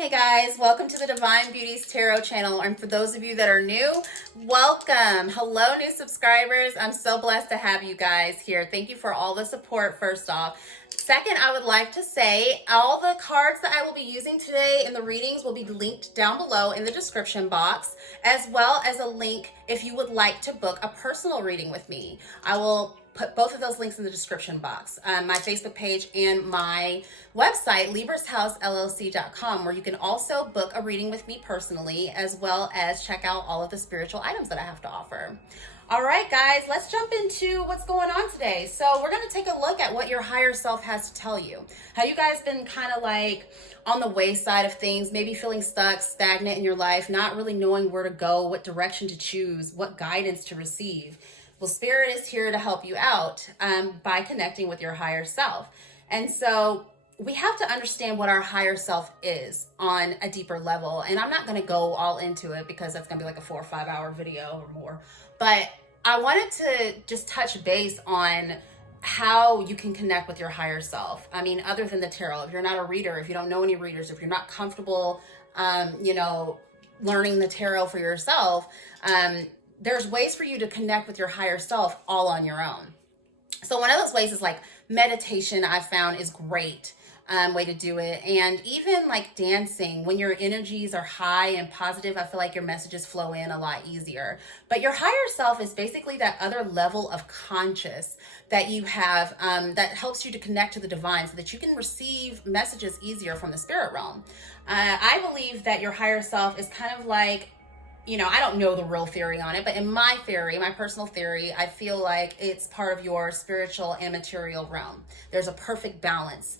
Hey guys, welcome to the Divine Beauties Tarot channel. And for those of you that are new, welcome. Hello, new subscribers. I'm so blessed to have you guys here. Thank you for all the support, first off. Second, I would like to say all the cards that I will be using today in the readings will be linked down below in the description box, as well as a link if you would like to book a personal reading with me. I will put both of those links in the description box, my Facebook page and my website, librashousellc.com, where you can also book a reading with me personally, as well as check out all of the spiritual items that I have to offer. All right, guys, let's jump into what's going on today. So we're going to take a look at what your higher self has to tell you. Have you guys been kind of like on the wayside of things, maybe feeling stuck, stagnant in your life, not really knowing where to go, what direction to choose, what guidance to receive? Well, Spirit is here to help you out by connecting with your higher self. And so we have to understand what our higher self is on a deeper level. And I'm not going to go all into it because that's going to be like a 4 or 5 hour video or more. But I wanted to just touch base on how you can connect with your higher self. I mean, other than the tarot, if you're not a reader, if you don't know any readers, if you're not comfortable, learning the tarot for yourself, there's ways for you to connect with your higher self all on your own. So one of those ways is like meditation. I found is great way to do it. And even like dancing, when your energies are high and positive, I feel like your messages flow in a lot easier. But your higher self is basically that other level of conscious that you have that helps you to connect to the divine so that you can receive messages easier from the spirit realm. I believe that your higher self is kind of like, I don't know the real theory on it, but in my theory, my personal theory, I feel like it's part of your spiritual and material realm. There's a perfect balance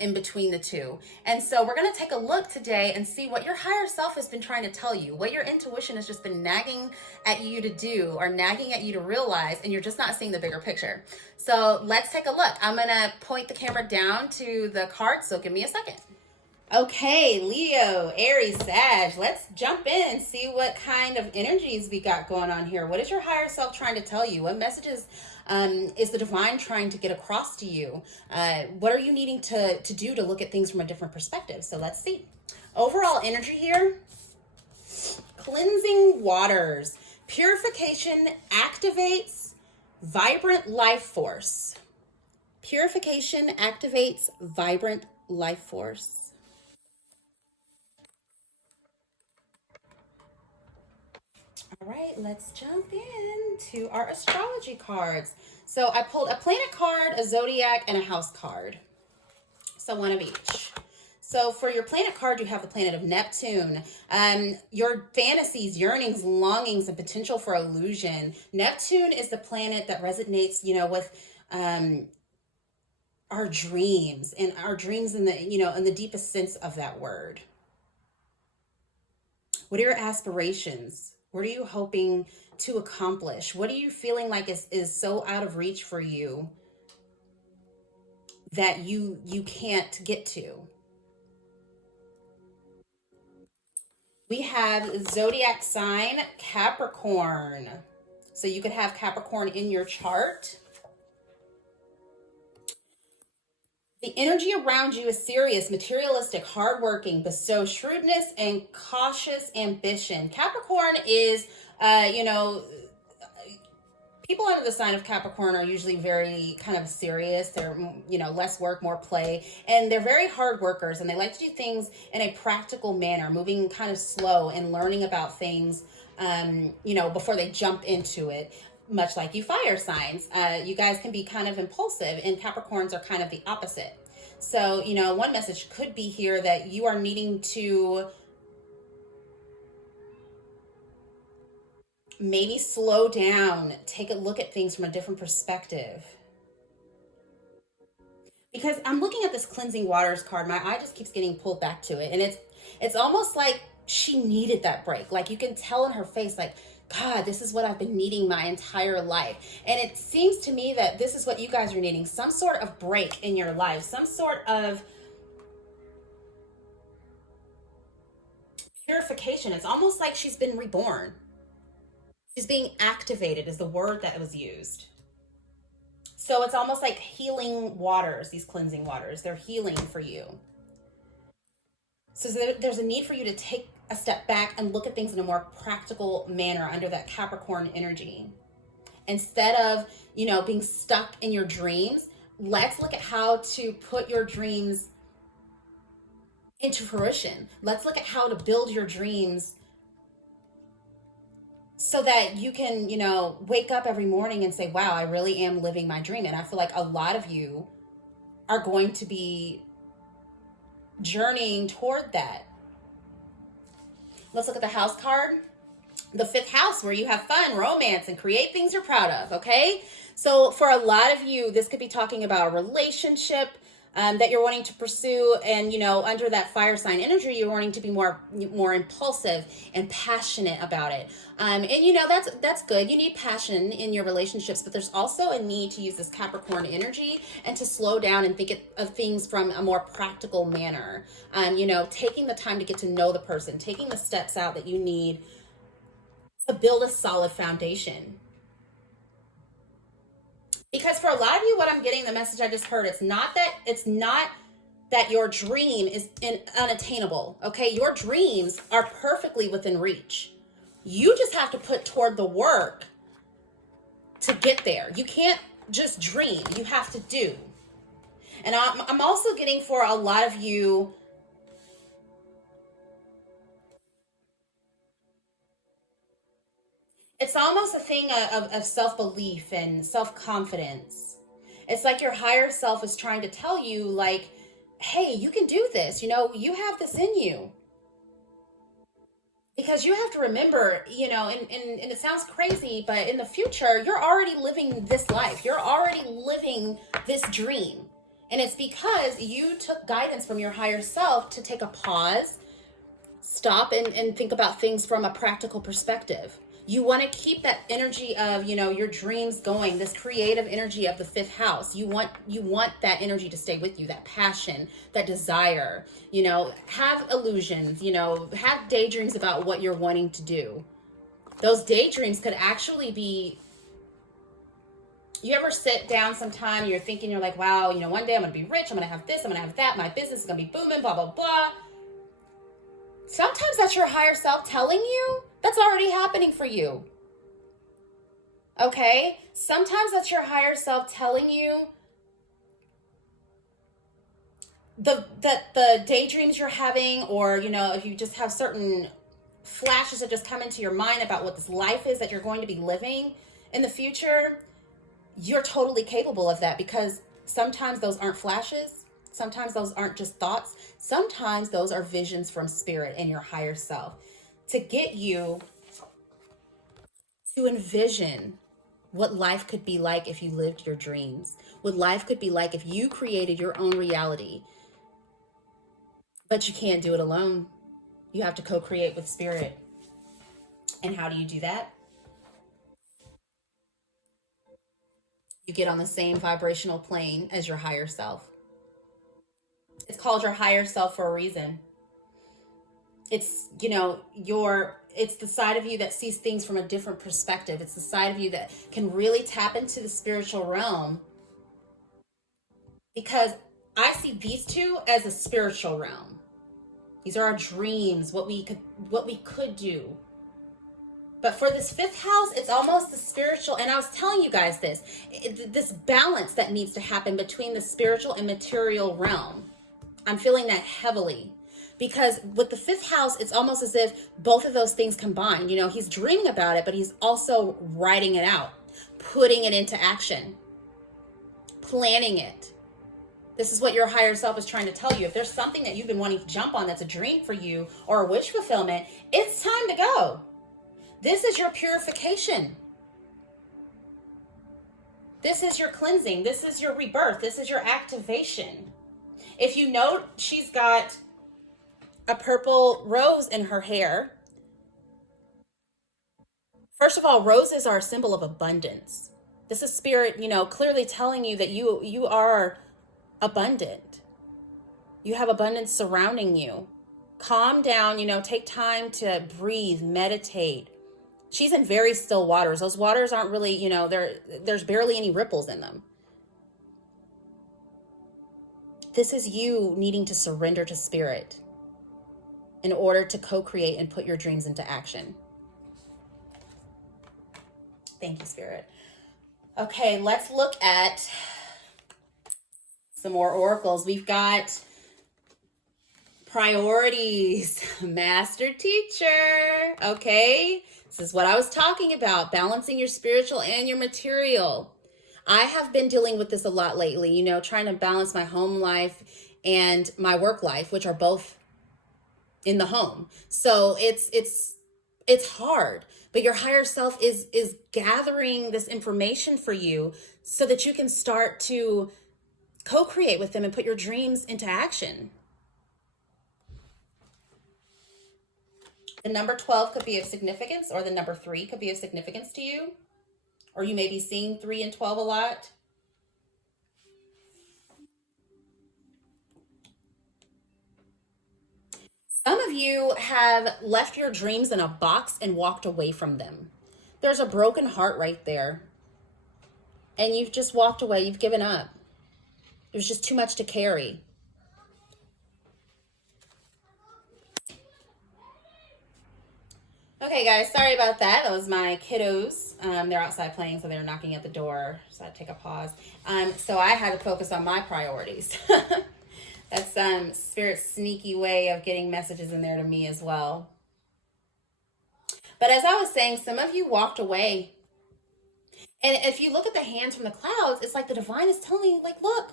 in between the two. And so we're going to take a look today and see what your higher self has been trying to tell you, what your intuition has just been nagging at you to do or nagging at you to realize, and you're just not seeing the bigger picture. So let's take a look. I'm going to point the camera down to the card, so give me a second. Okay, Leo, Aries, Sag, let's jump in and see what kind of energies we got going on here. What is your higher self trying to tell you? What messages is the divine trying to get across to you? What are you needing to do to look at things from a different perspective? So let's see. Overall energy here, cleansing waters. Purification activates vibrant life force. Purification activates vibrant life force. All right, let's jump into our astrology cards. So I pulled a planet card, a zodiac, and a house card. So one of each. So for your planet card, you have the planet of Neptune. Your fantasies, yearnings, longings, and potential for illusion. Neptune is the planet that resonates, with our dreams, and our dreams in the deepest sense of that word. What are your aspirations? What are you hoping to accomplish? What are you feeling like is so out of reach for you that you can't get to? We have zodiac sign Capricorn. So you could have Capricorn in your chart. The energy around you is serious, materialistic, hardworking, bestows shrewdness and cautious ambition. Capricorn is, people under the sign of Capricorn are usually very kind of serious. They're, less work, more play. And they're very hard workers, and they like to do things in a practical manner, moving kind of slow and learning about things, before they jump into it. Much like you fire signs, you guys can be kind of impulsive, and Capricorns are kind of the opposite. So, one message could be here that you are needing to maybe slow down, take a look at things from a different perspective. Because I'm looking at this cleansing waters card, my eye just keeps getting pulled back to it, and it's almost like she needed that break. Like you can tell in her face, like, God, this is what I've been needing my entire life. And it seems to me that this is what you guys are needing, some sort of break in your life, some sort of purification. It's almost like she's been reborn. She's being activated is the word that was used. So it's almost like healing waters, these cleansing waters. They're healing for you. So there's a need for you to take a step back and look at things in a more practical manner under that Capricorn energy. Instead of, being stuck in your dreams, let's look at how to put your dreams into fruition. Let's look at how to build your dreams so that you can, wake up every morning and say, wow, I really am living my dream. And I feel like a lot of you are going to be journeying toward that. Let's look at the house card. The fifth house, where you have fun, romance, and create things you're proud of, okay? So for a lot of you, this could be talking about a relationship that you're wanting to pursue, and under that fire sign energy, you're wanting to be more impulsive and passionate about it. And that's good. You need passion in your relationships, but there's also a need to use this Capricorn energy and to slow down and think of things from a more practical manner. Taking the time to get to know the person, taking the steps out that you need to build a solid foundation. Because for a lot of you, what I'm getting, the message I just heard, it's not that your dream is unattainable, okay? Your dreams are perfectly within reach. You just have to put toward the work to get there. You can't just dream. You have to do. And I'm also getting, for a lot of you, it's almost a thing of self-belief and self-confidence. It's like your higher self is trying to tell you, like, hey, you can do this. You have this in you. Because you have to remember, and it sounds crazy, but in the future, you're already living this life. You're already living this dream. And it's because you took guidance from your higher self to take a pause, stop, and think about things from a practical perspective. You want to keep that energy of, your dreams going, this creative energy of the fifth house. You want that energy to stay with you, that passion, that desire, have illusions, have daydreams about what you're wanting to do. Those daydreams could actually be, you ever sit down sometime and you're thinking, you're like, wow, one day I'm going to be rich. I'm going to have this, I'm going to have that. My business is going to be booming, blah, blah, blah. Sometimes that's your higher self telling you that's already happening for you. Okay? Sometimes that's your higher self telling you that the daydreams you're having, or, if you just have certain flashes that just come into your mind about what this life is that you're going to be living in the future, you're totally capable of that, because sometimes those aren't flashes. Sometimes those aren't just thoughts. Sometimes those are visions from spirit and your higher self to get you to envision what life could be like if you lived your dreams, what life could be like if you created your own reality. But you can't do it alone. You have to co-create with spirit. And how do you do that? You get on the same vibrational plane as your higher self. It's called your higher self for a reason. It's, it's the side of you that sees things from a different perspective. It's the side of you that can really tap into the spiritual realm. Because I see these two as a spiritual realm. These are our dreams, what we could do. But for this fifth house, it's almost the spiritual. And I was telling you guys this balance that needs to happen between the spiritual and material realm. I'm feeling that heavily, because with the fifth house, it's almost as if both of those things combine. He's dreaming about it, but he's also writing it out, putting it into action, planning it. This is what your higher self is trying to tell you. If there's something that you've been wanting to jump on that's a dream for you or a wish fulfillment, it's time to go. This is your purification. This is your cleansing. This is your rebirth. This is your activation. If you note, she's got a purple rose in her hair. First of all, roses are a symbol of abundance. This is spirit, clearly telling you that you are abundant. You have abundance surrounding you. Calm down, take time to breathe, meditate. She's in very still waters. Those waters aren't really, there's barely any ripples in them. This is you needing to surrender to spirit. in order to co-create and put your dreams into action. Thank you, Spirit. Okay, let's look at some more oracles. We've got priorities, master teacher. Okay, this is what I was talking about, balancing your spiritual and your material. I have been dealing with this a lot lately, you know, trying to balance my home life and my work life, which are both in the home. So it's hard, but your higher self is gathering this information for you so that you can start to co-create with them and put your dreams into action. The number 12 could be of significance, or the number 3 could be of significance to you, or you may be seeing 3 and 12 a lot. Some of you have left your dreams in a box and walked away from them. There's a broken heart right there. And you've just walked away. You've given up. There's just too much to carry. Okay, guys, sorry about that. That was my kiddos. They're outside playing, so they're knocking at the door. So I had to take a pause. So I had to focus on my priorities. That's Spirit's sneaky way of getting messages in there to me as well. But as I was saying, some of you walked away. And if you look at the hands from the clouds, it's like the divine is telling you, like, look,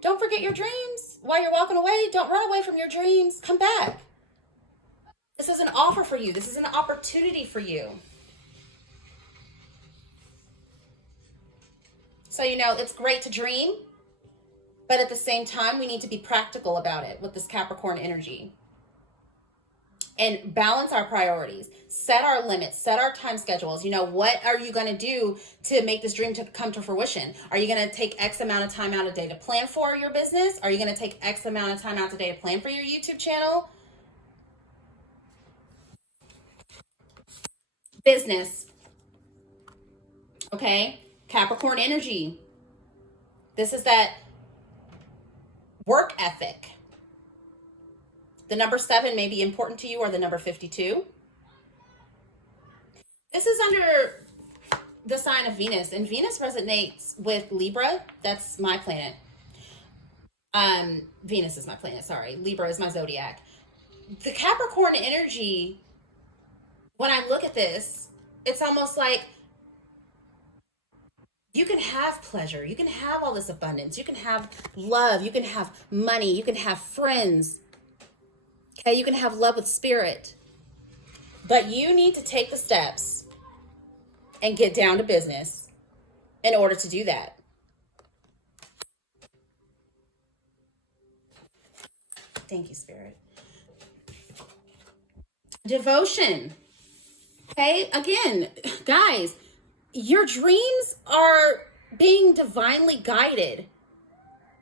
don't forget your dreams. While you're walking away, don't run away from your dreams. Come back. This is an offer for you. This is an opportunity for you. So, you know, it's great to dream. But at the same time, we need to be practical about it with this Capricorn energy. And balance our priorities. Set our limits. Set our time schedules. You know, what are you going to do to make this dream to come to fruition? Are you going to take X amount of time out a day to plan for your business? Are you going to take X amount of time out a day to plan for your YouTube channel? Business. Okay? Capricorn energy. This is that work ethic. The number 7 may be important to you, or the number 52. This is under the sign of Venus, and Venus resonates with Libra. That's my planet. Venus is my planet, sorry. Libra is my zodiac. The Capricorn energy, when I look at this, it's almost like you can have pleasure. You can have all this abundance. You can have love. You can have money. You can have friends. Okay, you can have love with spirit. But you need to take the steps and get down to business in order to do that. Thank you, Spirit. Devotion. Okay, again, guys, your dreams are being divinely guided.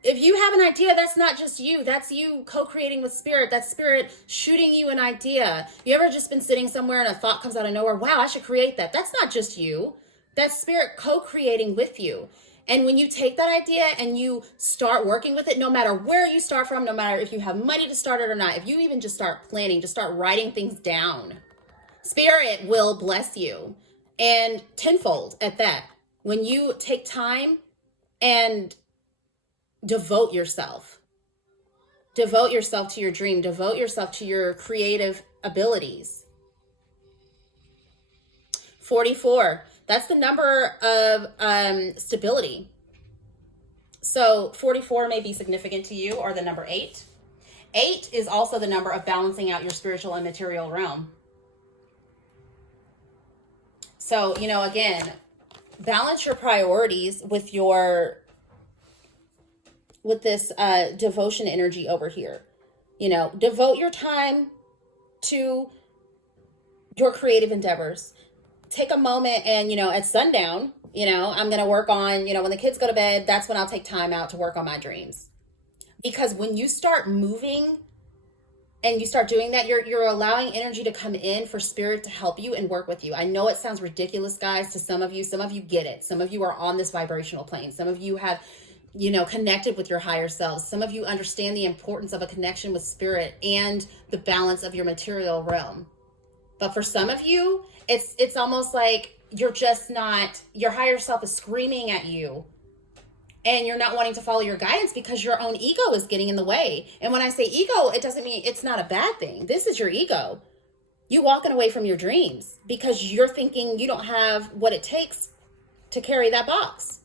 If you have an idea, that's not just you. That's you co-creating with spirit. That's spirit shooting you an idea. You ever just been sitting somewhere and a thought comes out of nowhere? Wow, I should create that. That's not just you. That's spirit co-creating with you. And when you take that idea and you start working with it, no matter where you start from, no matter if you have money to start it or not, if you even just start planning, just start writing things down, spirit will bless you. And tenfold at that. When you take time and devote yourself to your dream, devote yourself to your creative abilities. 44, that's the number of stability. So 44 may be significant to you, or the number 8. 8 is also the number of balancing out your spiritual and material realm. So, you know, again, balance your priorities with this devotion energy over here. You know, devote your time to your creative endeavors. Take a moment and, you know, at sundown, you know, I'm going to work on, you know, when the kids go to bed, that's when I'll take time out to work on my dreams. Because when you start moving and you start doing that, you're allowing energy to come in for spirit to help you and work with you. I know it sounds ridiculous, guys, to some of you. Some of you get it. Some of you are on this vibrational plane. Some of you have connected with your higher selves. Some of you understand the importance of a connection with spirit and the balance of your material realm. But for some of you, it's almost like you're just not, your higher self is screaming at you and you're not wanting to follow your guidance because your own ego is getting in the way. And when I say ego, it doesn't mean it's not a bad thing. This is your ego. You walking away from your dreams because you're thinking you don't have what it takes to carry that box.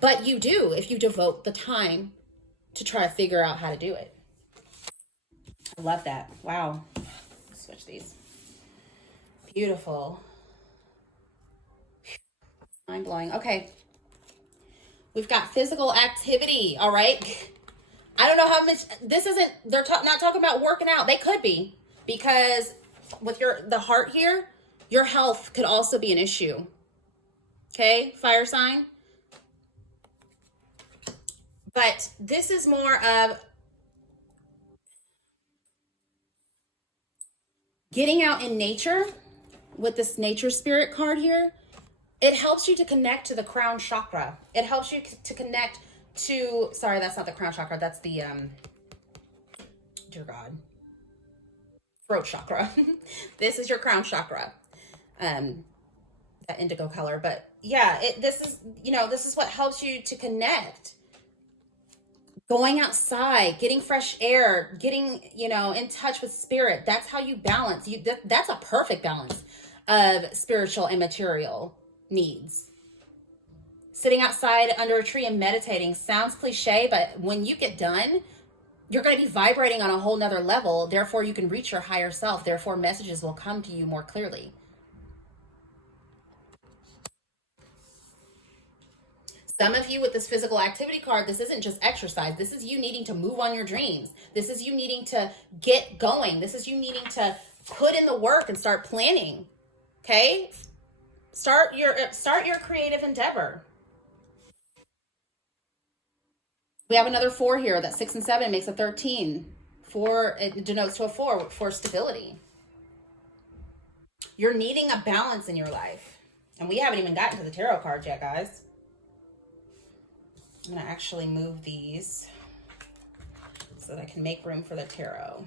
But you do if you devote the time to try to figure out how to do it. I love that. Wow. Switch these. Beautiful. Mind blowing. Okay. We've got physical activity. All right. I don't know how much this isn't, they're not talking about working out. They could be, because with the heart here, your health could also be an issue. Okay. Fire sign. But this is more of getting out in nature with this nature spirit card here. It helps you to connect to the crown chakra. It helps you to connect to, sorry, that's not the crown chakra. That's the, dear God, throat chakra. This is your crown chakra. That indigo color. But yeah, this is what helps you to connect. Going outside, getting fresh air, getting, in touch with spirit. That's how you balance. That's a perfect balance of spiritual and material needs. Sitting outside under a tree and meditating sounds cliche, but when you get done, you're going to be vibrating on a whole nother level. Therefore, you can reach your higher self. Therefore, messages will come to you more clearly. Some of you with this physical activity card, this isn't just exercise. This is you needing to move on your dreams. This is you needing to get going. This is you needing to put in the work and start planning. Okay? Start your creative endeavor. We have another 4 here. That 6 and 7 makes a 13. 4, it denotes to a 4 for stability. You're needing a balance in your life. And we haven't even gotten to the tarot cards yet, guys. I'm going to actually move these so that I can make room for the tarot.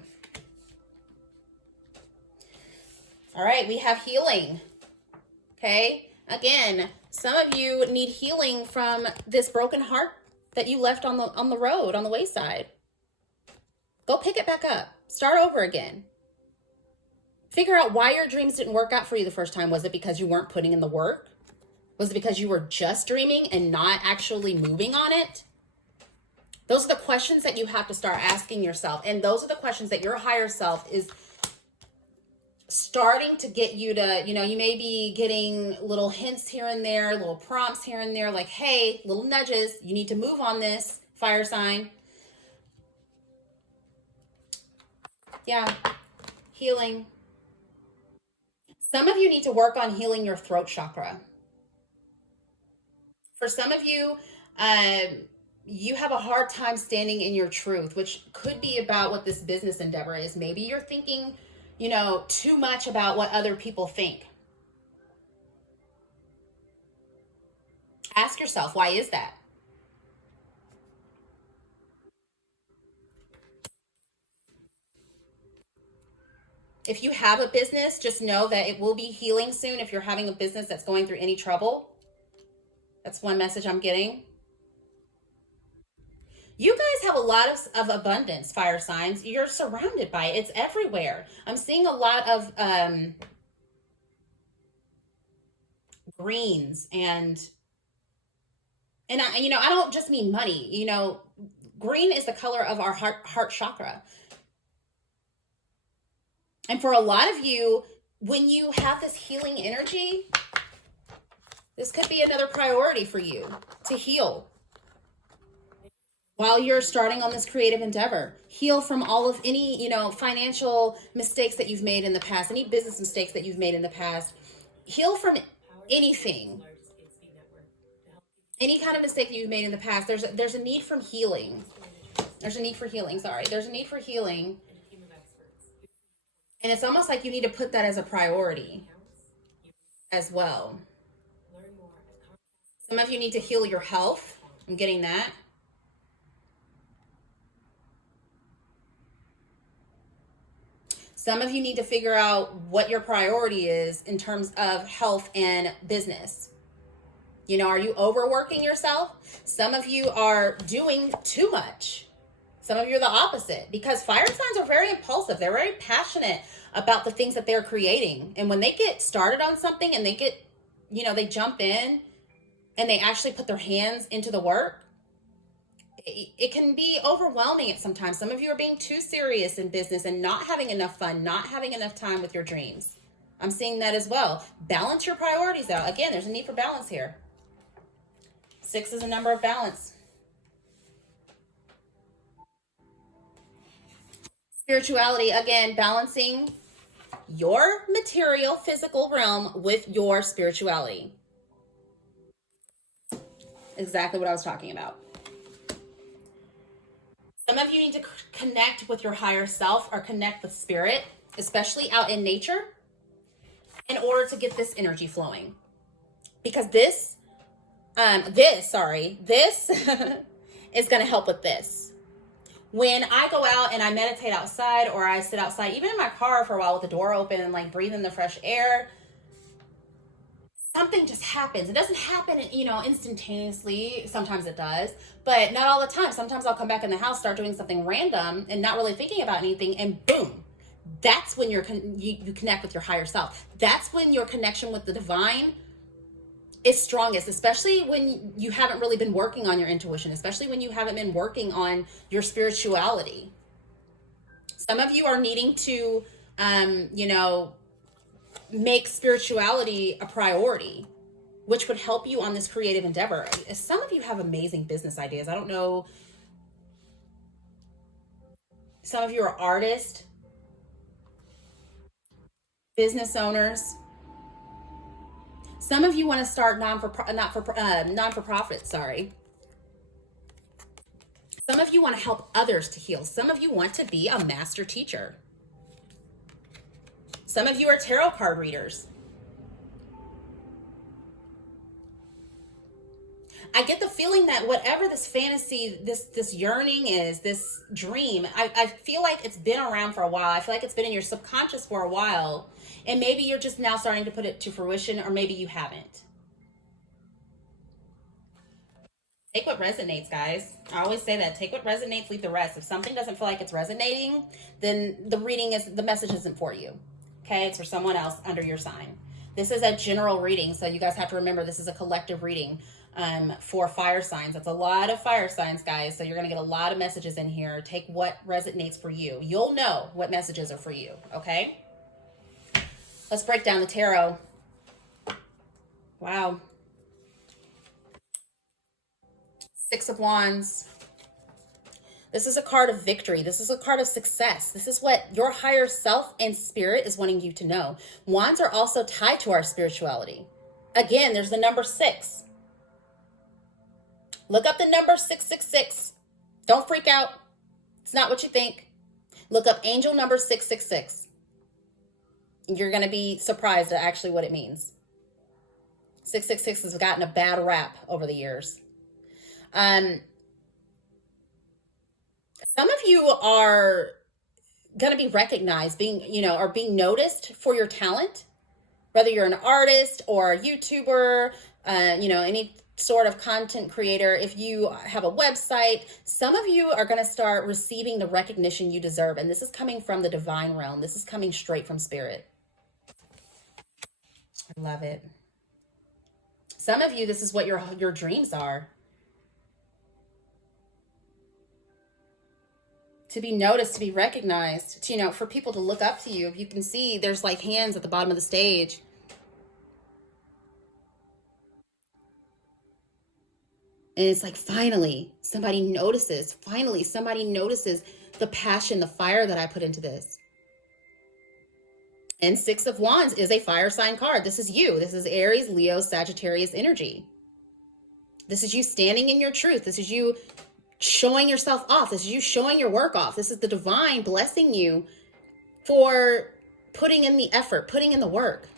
All right, we have healing. Okay, again, some of you need healing from this broken heart that you left on the road, on the wayside. Go pick it back up. Start over again. Figure out why your dreams didn't work out for you the first time. Was it because you weren't putting in the work? Was it because you were just dreaming and not actually moving on it? Those are the questions that you have to start asking yourself. And those are the questions that your higher self is starting to get you to, you may be getting little hints here and there, little prompts here and there, like, hey, little nudges, you need to move on this, fire sign. Yeah, healing. Some of you need to work on healing your throat chakra. For some of you, you have a hard time standing in your truth, which could be about what this business endeavor is. Maybe you're thinking, too much about what other people think. Ask yourself, why is that? If you have a business, just know that it will be healing soon. If you're having a business that's going through any trouble, that's one message I'm getting. You guys have a lot of abundance, fire signs. You're surrounded by it. It's everywhere. I'm seeing a lot of greens and I don't just mean money. Green is the color of our heart chakra. And for a lot of you, when you have this healing energy, this could be another priority for you to heal. While you're starting on this creative endeavor, heal from all of any, financial mistakes that you've made in the past, any business mistakes that you've made in the past. Heal from anything, any kind of mistake that you've made in the past. There's a need for healing. There's a need for healing. There's a need for healing. And it's almost like you need to put that as a priority as well. Some of you need to heal your health. I'm getting that. Some of you need to figure out what your priority is in terms of health and business. You know, are you overworking yourself? Some of you are doing too much. Some of you are the opposite, because fire signs are very impulsive. They're very passionate about the things that they're creating. And when they get started on something and they get, you know, they jump in and they actually put their hands into the work, it can be overwhelming at sometimes. Some of you are being too serious in business and not having enough fun, not having enough time with your dreams. I'm seeing that as well. Balance your priorities out. Again, there's a need for balance here. 6 is a number of balance. Spirituality, again, balancing your material, physical realm with your spirituality. Exactly what I was talking about. Some of you need to connect with your higher self or connect with spirit, especially out in nature, in order to get this energy flowing. Because this is going to help with this. When I go out and I meditate outside, or I sit outside, even in my car for a while with the door open and like breathe in the fresh air, something just happens. It doesn't happen, you know, instantaneously. Sometimes it does, but not all the time. Sometimes I'll come back in the house, start doing something random and not really thinking about anything, and boom. That's when you connect with your higher self. That's when your connection with the divine is strongest, especially when you haven't really been working on your intuition, especially when you haven't been working on your spirituality. Some of you are needing to, you know, make spirituality a priority, which would help you on this creative endeavor. Some of you have amazing business ideas. I don't know. Some of you are artists, business owners. Some of you want to start non-for-profit. Sorry. Some of you want to help others to heal. Some of you want to be a master teacher. Some of you are tarot card readers. I get the feeling that whatever this fantasy, this yearning is, this dream, I feel like it's been around for a while. I feel like it's been in your subconscious for a while. And maybe you're just now starting to put it to fruition, or maybe you haven't. Take what resonates, guys. I always say that. Take what resonates, leave the rest. If something doesn't feel like it's resonating, then the message isn't for you. Okay, it's for someone else under your sign. This is a general reading, so you guys have to remember this is a collective reading for fire signs. That's a lot of fire signs, guys, so you're going to get a lot of messages in here. Take what resonates for you. You'll know what messages are for you, okay? Let's break down the tarot. Wow. 6 of Wands. This is a card of victory. This is a card of success. This is what your higher self and spirit is wanting you to know. Wands are also tied to our spirituality. Again, there's the number 6. Look up the number 666. Don't freak out. It's not what you think. Look up angel number 666. You're going to be surprised at actually what it means. 666 has gotten a bad rap over the years. Some of you are going to be recognized, being noticed for your talent, whether you're an artist or a YouTuber, any sort of content creator. If you have a website, some of you are going to start receiving the recognition you deserve. And this is coming from the divine realm. This is coming straight from spirit. I love it. Some of you, this is what your dreams are. To be noticed, to be recognized, for people to look up to you. If you can see, there's like hands at the bottom of the stage. And it's like, finally, somebody notices. Finally, somebody notices the passion, the fire that I put into this. And 6 of Wands is a fire sign card. This is you. This is Aries, Leo, Sagittarius energy. This is you standing in your truth. This is you showing yourself off. This is you showing your work off. This is the divine blessing you for putting in the effort, putting in the work.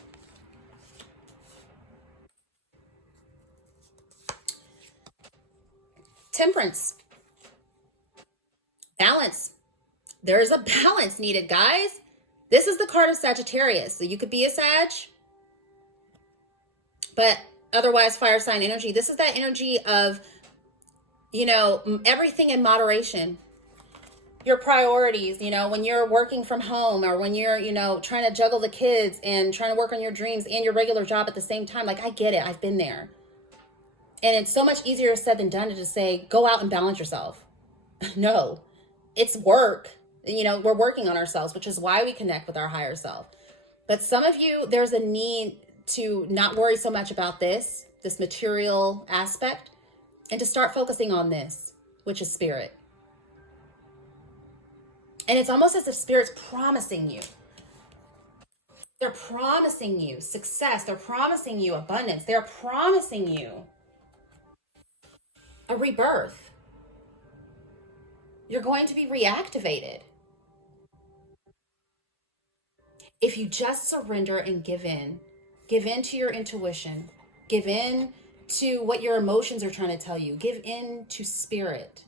Temperance. Balance. There's a balance needed, guys. This is the card of Sagittarius. So you could be a Sag, but otherwise fire sign energy. This is that energy of, you know, everything in moderation. Your priorities, you know, when you're working from home or when you're, you know, trying to juggle the kids and trying to work on your dreams and your regular job at the same time. Like, I get it. I've been there. And it's so much easier said than done to just say, go out and balance yourself. No, it's work. You know, we're working on ourselves, which is why we connect with our higher self. But some of you, there's a need to not worry so much about this material aspect, and to start focusing on this, which is spirit. And it's almost as if spirit's promising you. They're promising you success. They're promising you abundance. They're promising you a rebirth. You're going to be reactivated. If you just surrender and give in to your intuition, give in to what your emotions are trying to tell you, give in to spirit.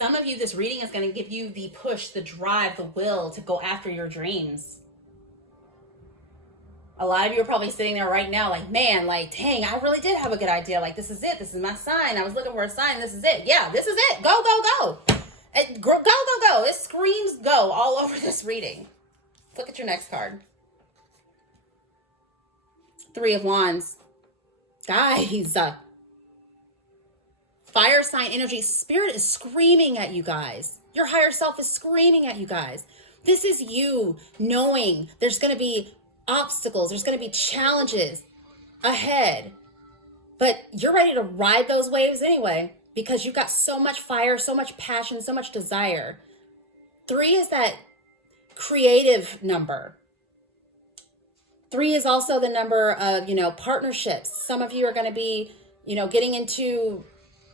Some of you, this reading is going to give you the push, the drive, the will to go after your dreams. A lot of you are probably sitting there right now like, man, like, dang, I really did have a good idea. Like, this is it. This is my sign. I was looking for a sign. This is it. Yeah, this is it. Go, go, go. Go, go, go. It screams go all over this reading. Look at your next card. 3 of Wands. Guys, fire sign energy. Spirit is screaming at you guys. Your higher self is screaming at you guys. This is you knowing there's going to be obstacles. There's going to be challenges ahead. But you're ready to ride those waves anyway, because you've got so much fire, so much passion, so much desire. 3 is that creative number. 3 is also the number of, you know, partnerships. Some of you are going to be, you know, getting into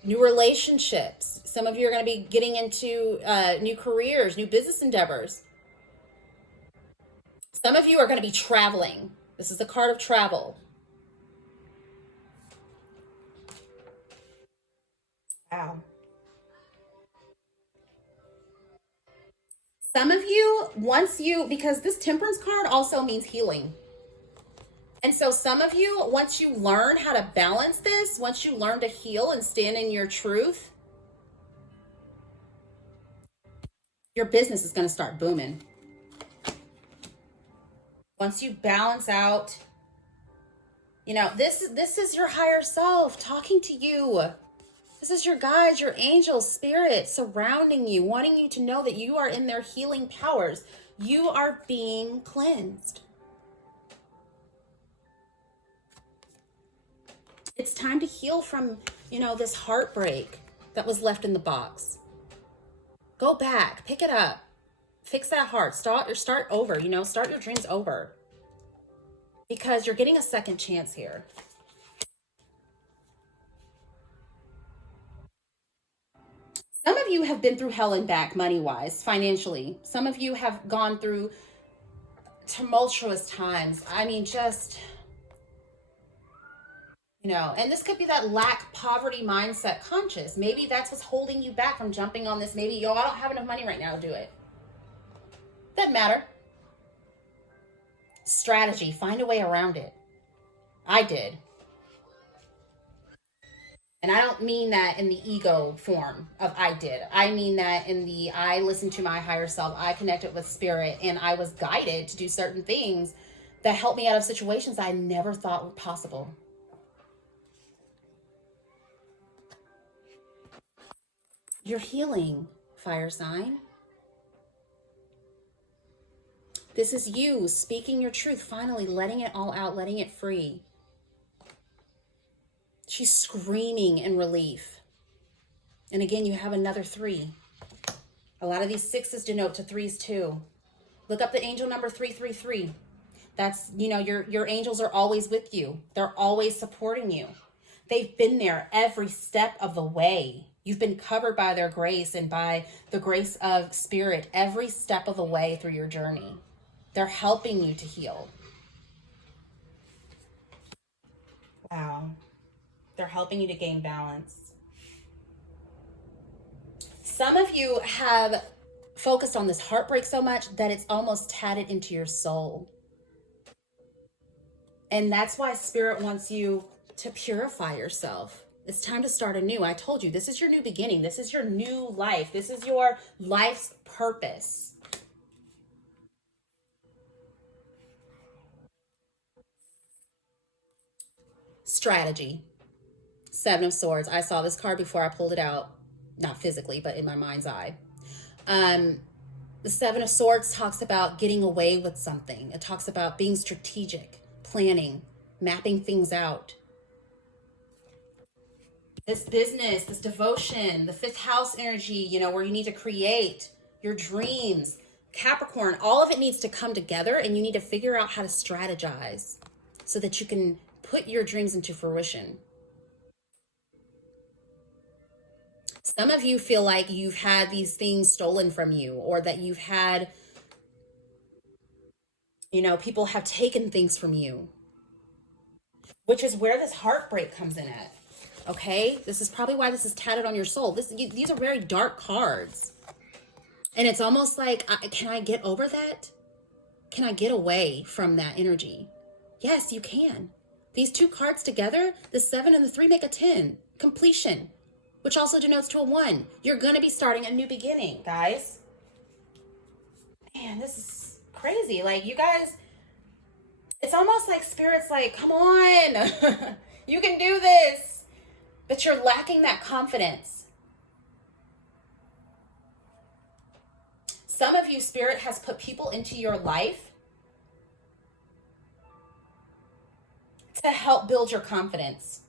new relationships. Some of you are going to be getting into new careers, new business endeavors. Some of you are going to be traveling. This is the card of travel. Wow. Some of you, because this temperance card also means healing. And so some of you, once you learn how to balance this, once you learn to heal and stand in your truth, your business is going to start booming. Once you balance out, you know, this is your higher self talking to you. This is your guides, your angels, spirit surrounding you, wanting you to know that you are in their healing powers. You are being cleansed. It's time to heal from, you know, this heartbreak that was left in the box. Go back, pick it up, fix that heart, start over, you know, start your dreams over. Because you're getting a second chance here. Some of you have been through hell and back money-wise, financially. Some of you have gone through tumultuous times. I mean, just, you know, and this could be that lack poverty mindset conscious. Maybe that's what's holding you back from jumping on this. Maybe, I don't have enough money right now to do it. Doesn't matter. Strategy, find a way around it. I did. And I don't mean that in the ego form of I did. I mean that in the I listened to my higher self. I connected with spirit, and I was guided to do certain things that helped me out of situations I never thought were possible. You're healing, fire sign. This is you speaking your truth, finally letting it all out, letting it free. She's screaming in relief. And again, you have another 3. A lot of these 6s denote to 3s too. Look up the angel number 333. That's, you know, your angels are always with you. They're always supporting you. They've been there every step of the way. You've been covered by their grace and by the grace of spirit every step of the way through your journey. They're helping you to heal. Wow. They're helping you to gain balance. Some of you have focused on this heartbreak so much that it's almost tatted into your soul. And that's why Spirit wants you to purify yourself. It's time to start anew. I told you, this is your new beginning. This is your new life. This is your life's purpose. Strategy. Seven of Swords. I saw this card before I pulled it out. Not physically, but in my mind's eye. The Seven of Swords talks about getting away with something. It talks about being strategic, planning, mapping things out. This business, this devotion, the fifth house energy, you know, where you need to create your dreams. Capricorn, all of it needs to come together, and you need to figure out how to strategize so that you can put your dreams into fruition. Some of you feel like you've had these things stolen from you, or that you've had, you know, people have taken things from you, which is where this heartbreak comes in at. Okay, this is probably why this is tatted on your soul. These are very dark cards, and it's almost like, can I get over that? Can I get away from that energy? Yes, you can. These two cards together, the 7 and the 3, make a 10. Completion, which also denotes to a 1. You're going to be starting a new beginning, guys. Man, this is crazy. Like, you guys, it's almost like Spirit's like, come on, you can do this. But you're lacking that confidence. Some of you, Spirit has put people into your life to help build your confidence.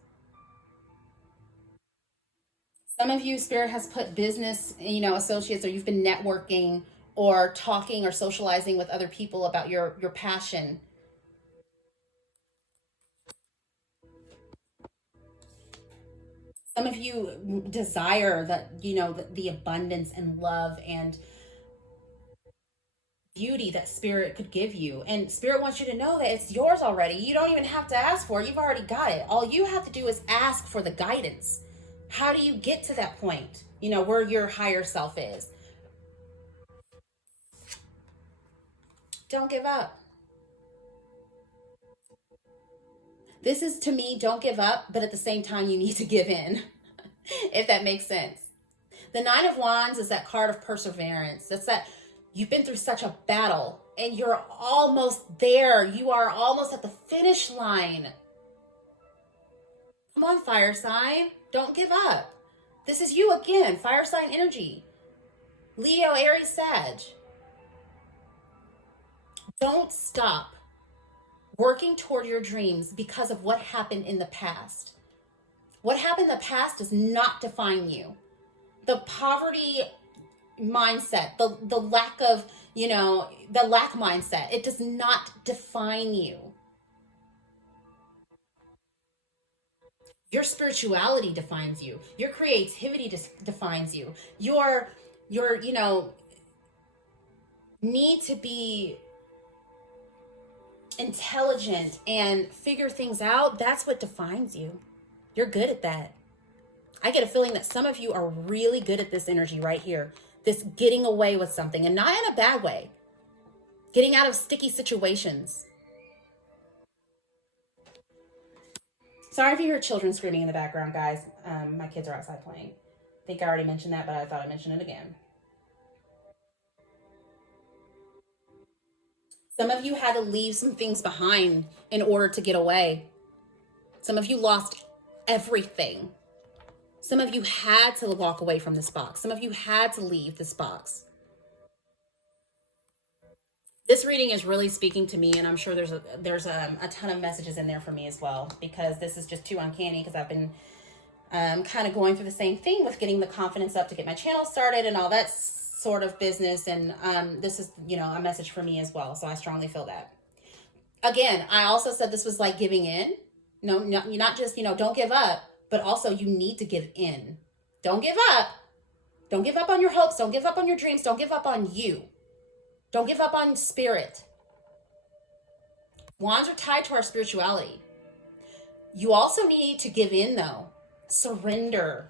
Some of you, Spirit has put business, you know, associates, or you've been networking or talking or socializing with other people about your passion. Some of you desire that, you know, the abundance and love and beauty that Spirit could give you. And Spirit wants you to know that it's yours already. You don't even have to ask for it. You've already got it. All you have to do is ask for the guidance. How do you get to that point, you know, where your higher self is? Don't give up. This is, to me, don't give up, but at the same time, you need to give in, if that makes sense. The 9 of Wands is that card of perseverance. That's that you've been through such a battle and you're almost there. You are almost at the finish line. Come on, fire sign. Don't give up. This is you again, fire sign energy. Leo, Aries, Sag. Don't stop working toward your dreams because of what happened in the past. What happened in the past does not define you. The poverty mindset, the lack of, you know, the lack mindset, it does not define you. Your spirituality defines you. Your creativity defines you. Your, you know, need to be intelligent and figure things out, that's what defines you. You're good at that. I get a feeling that some of you are really good at this energy right here. This getting away with something, and not in a bad way. Getting out of sticky situations. Sorry if you hear children screaming in the background, guys. My kids are outside playing. I think I already mentioned that, but I thought I'd mention it again. Some of you had to leave some things behind in order to get away. Some of you lost everything. Some of you had to walk away from this box. Some of you had to leave this box. This reading is really speaking to me, and I'm sure there's a ton of messages in there for me as well, because this is just too uncanny, because I've been kind of going through the same thing with getting the confidence up to get my channel started and all that sort of business, and this is, you know, a message for me as well, so I strongly feel that. Again, I also said this was like giving in. No, not just, you know, don't give up, but also you need to give in. Don't give up. Don't give up on your hopes. Don't give up on your dreams. Don't give up on you. Don't give up on Spirit. Wands are tied to our spirituality. You also need to give in, though. Surrender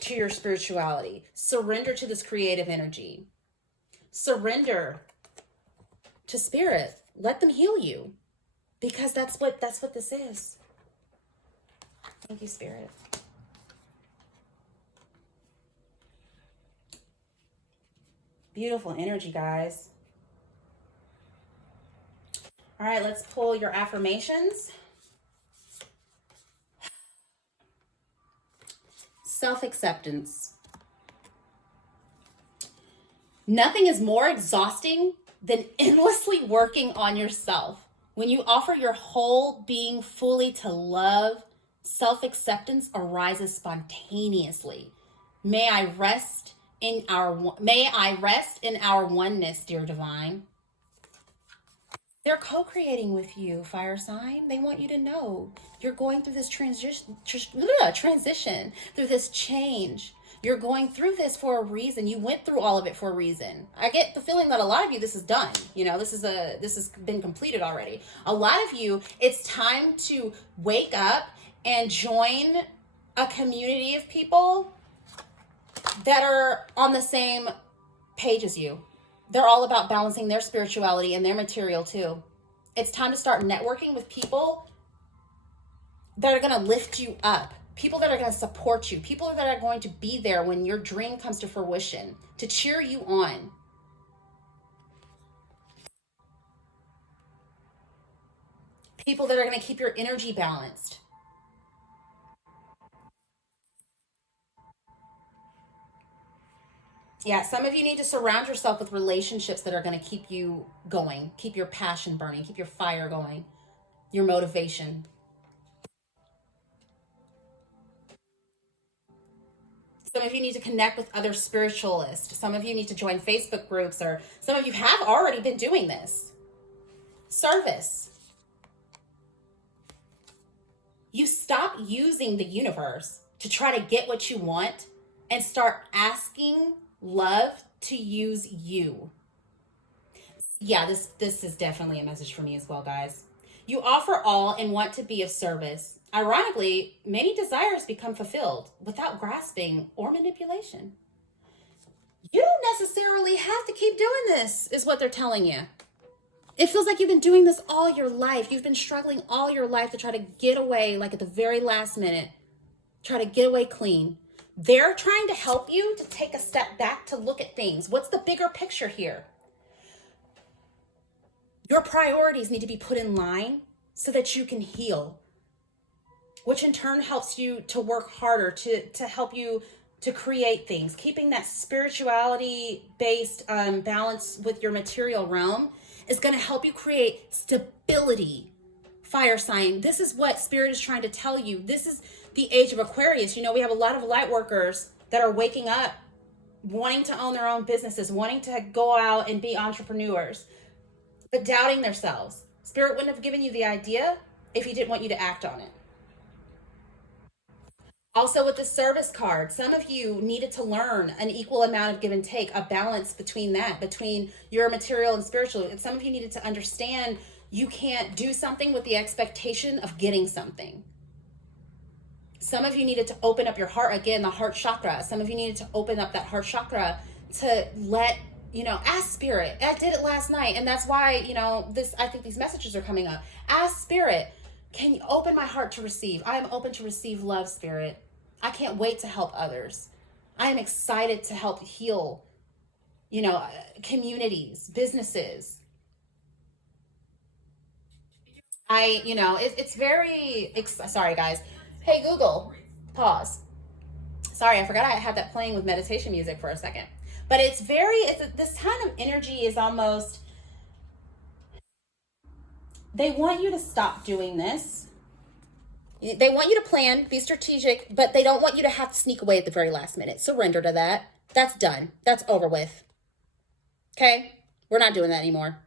to your spirituality. Surrender to this creative energy. Surrender to spirit. Let them heal you, because that's what this is. Thank you, spirit. Beautiful energy, guys. All right, let's pull your affirmations. Self-acceptance. Nothing is more exhausting than endlessly working on yourself. When you offer your whole being fully to love, self-acceptance arises spontaneously. May I rest in our oneness, dear divine. They're co-creating with you, fire sign. They want you to know you're going through this transition, through this change. You're going through this for a reason. You went through all of it for a reason. I get the feeling that a lot of you, this is done. You know, this has been completed already. A lot of you, it's time to wake up and join a community of people that are on the same page as you. They're all about balancing their spirituality and their material too. It's time to start networking with people that are going to lift you up, people that are going to support you, people that are going to be there when your dream comes to fruition, to cheer you on. People that are going to keep your energy balanced. Yeah, some of you need to surround yourself with relationships that are going to keep you going, keep your passion burning, keep your fire going, your motivation. Some of you need to connect with other spiritualists. Some of you need to join Facebook groups, or some of you have already been doing this. Service. You stop using the universe to try to get what you want and start asking love to use you. Yeah, this is definitely a message for me as well, guys. You offer all and want to be of service. Ironically, many desires become fulfilled without grasping or manipulation. You don't necessarily have to keep doing this, is what they're telling you. It feels like you've been doing this all your life. You've been struggling all your life to try to get away, like at the very last minute, try to get away clean. They're trying to help you to take a step back to look at things. What's the bigger picture here? Your priorities need to be put in line so that you can heal, which in turn helps you to work harder, to help you to create things. Keeping that spirituality based balance with your material realm is going to help you create stability. Fire sign, this is what spirit is trying to tell you. This is the age of Aquarius. You know, we have a lot of light workers that are waking up, wanting to own their own businesses, wanting to go out and be entrepreneurs, but doubting themselves. Spirit wouldn't have given you the idea if he didn't want you to act on it. Also, with the service card, some of you needed to learn an equal amount of give and take, a balance between that, between your material and spiritual. And some of you needed to understand you can't do something with the expectation of getting something. Some of you needed to open up your heart, again, the heart chakra. Some of you needed to open up that heart chakra to let, ask spirit. I did it last night. And that's why, I think these messages are coming up. Ask spirit, can you open my heart to receive? I am open to receive love, spirit. I can't wait to help others. I am excited to help heal, communities, businesses. It's very, sorry guys. Hey, Google, pause. Sorry, I forgot I had that playing with meditation music for a second. But this kind of energy is almost, they want you to stop doing this. They want you to plan, be strategic, but they don't want you to have to sneak away at the very last minute. Surrender to that. That's done. That's over with. Okay? We're not doing that anymore.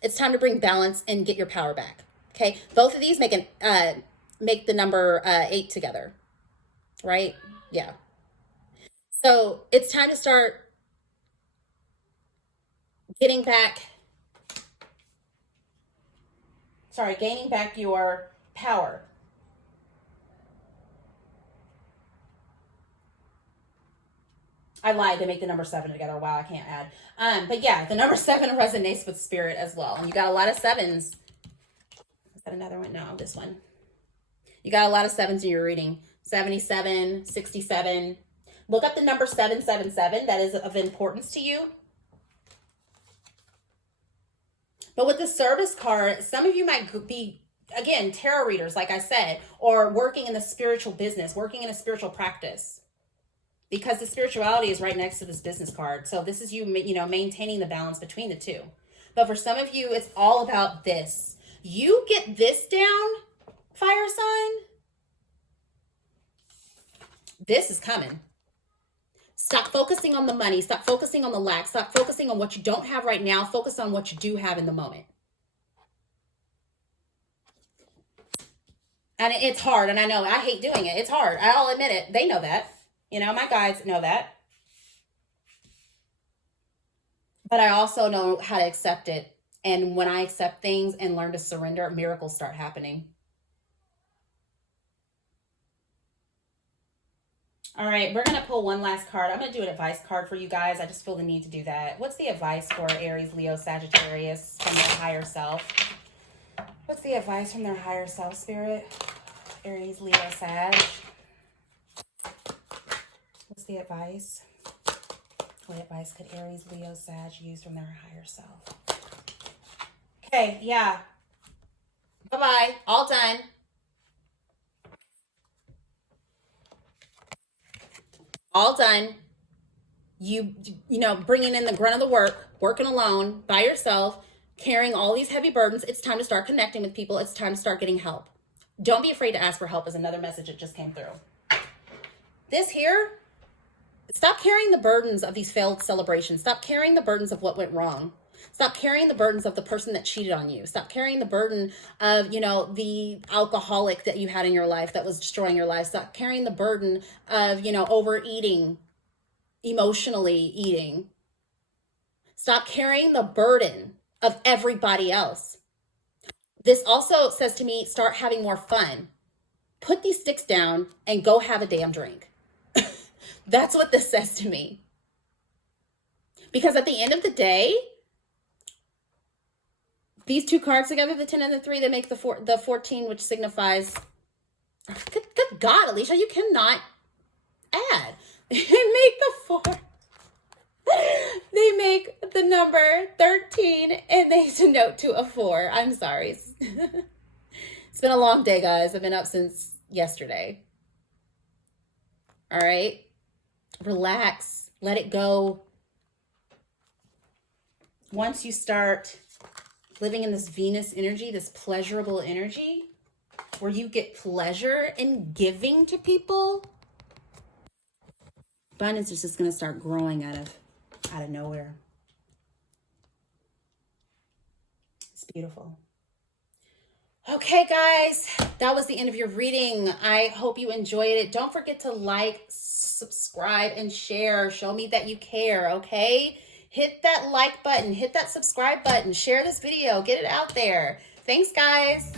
It's time to bring balance and get your power back. Okay? Both of these make the number 8 together. Right? Yeah. So it's time to start getting back gaining back your power. I lied to make the number 7 together. Wow, I can't add. But yeah, the number 7 resonates with spirit as well. And you got a lot of 7s. Is that another one? No, this one. You got a lot of 7s in your reading. 77, 67. Look up the number 777. That is of importance to you. But with the service card, some of you might be, again, tarot readers, like I said, or working in the spiritual business, working in a spiritual practice. Because the spirituality is right next to this business card. So this is you maintaining the balance between the two. But for some of you, it's all about this. You get this down, fire sign. This is coming. Stop focusing on the money. Stop focusing on the lack. Stop focusing on what you don't have right now. Focus on what you do have in the moment. And it's hard. And I know I hate doing it. It's hard. I'll admit it. They know that. You know, my guides know that. But I also know how to accept it. And when I accept things and learn to surrender, miracles start happening. All right, we're going to pull one last card. I'm going to do an advice card for you guys. I just feel the need to do that. What's the advice for Aries, Leo, Sagittarius from their higher self? What's the advice from their higher self, Spirit? Aries, Leo, Sag. What's the advice? What advice could Aries, Leo, Sag use from their higher self? Okay, yeah. Bye-bye. All done. All done. You know, bringing in the grunt of the work, working alone, by yourself, carrying all these heavy burdens. It's time to start connecting with people. It's time to start getting help. Don't be afraid to ask for help is another message that just came through. This here, stop carrying the burdens of these failed celebrations. Stop carrying the burdens of what went wrong. Stop carrying the burdens of the person that cheated on you. Stop carrying the burden of, the alcoholic that you had in your life that was destroying your life. Stop carrying the burden of, overeating, emotionally eating. Stop carrying the burden of everybody else. This also says to me, start having more fun. Put these sticks down and go have a damn drink. That's what this says to me. Because at the end of the day, these two cards together, the 10 and the 3, they make the 14, which signifies, good God, Alicia, you cannot add. They make the 4. They make the number 13, and they denote to a 4. I'm sorry. It's been a long day, guys. I've been up since yesterday. All right. Relax. Let it go. Once you start living in this Venus energy, this pleasurable energy, where you get pleasure in giving to people, abundance is just going to start growing out of nowhere. It's beautiful. Okay, guys, that was the end of your reading. I hope you enjoyed it. Don't forget to like, subscribe, and share. Show me that you care, okay? Hit that like button, hit that subscribe button, share this video, get it out there. Thanks, guys.